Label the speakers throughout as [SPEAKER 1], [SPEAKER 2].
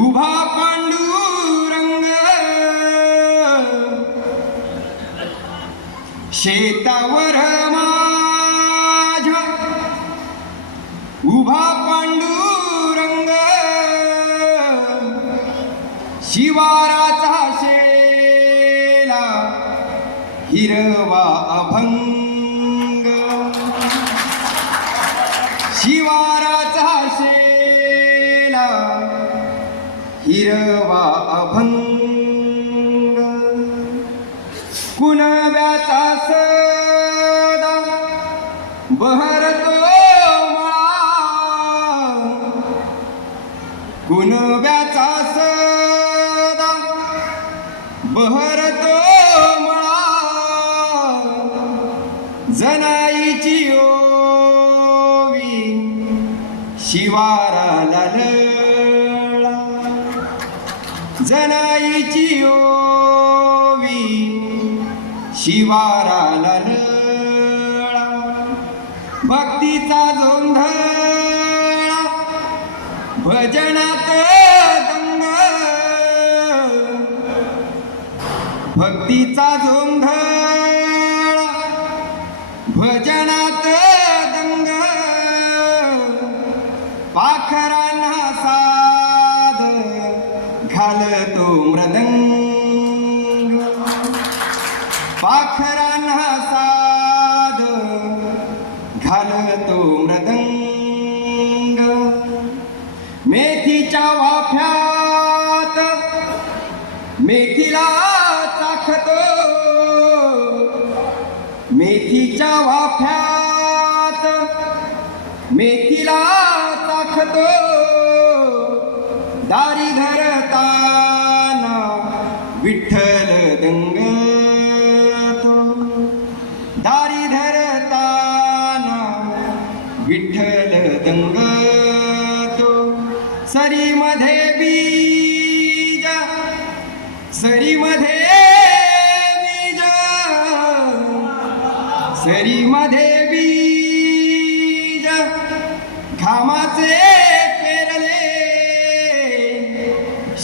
[SPEAKER 1] उभा पांडुरंग. शेतावर माझ्या उभा पांडुरंग. शिवाराचा शेला हिरवा अभंग. हिरवा अभंग कुणव्याचा सदा बहरतो कुणव्याचा सदा बहरतो मळा जनाईची ओवी शिवाराला जनाईची ओवी शिवाराला नळा भक्तीचा जोंधळा भजनात दंग. भक्तीचा जोंधळा भजना घालतो मृदंग. पाखरांना साध घालतो मृदंग. मेथीच्या वाफ्यात मेथीला चाखतो. मेथीच्या वाफ्यात विठ्ठल दंगतो सरीमध्ये बीज सरीमध्ये बीज सरीमध्ये बीज घामाचे पेरले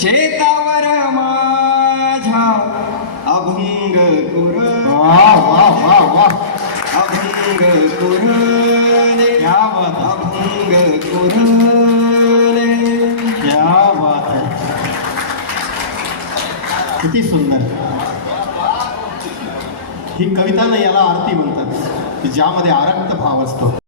[SPEAKER 1] शेतावर माझा अभंग कुर
[SPEAKER 2] वा वा वा वा.
[SPEAKER 1] अभंग करून
[SPEAKER 2] क्या
[SPEAKER 1] अभंग करून
[SPEAKER 2] क्या किती सुंदर. ही कविता ना याला आरती म्हणतात की ज्यामध्ये आरक्त भाव असतो.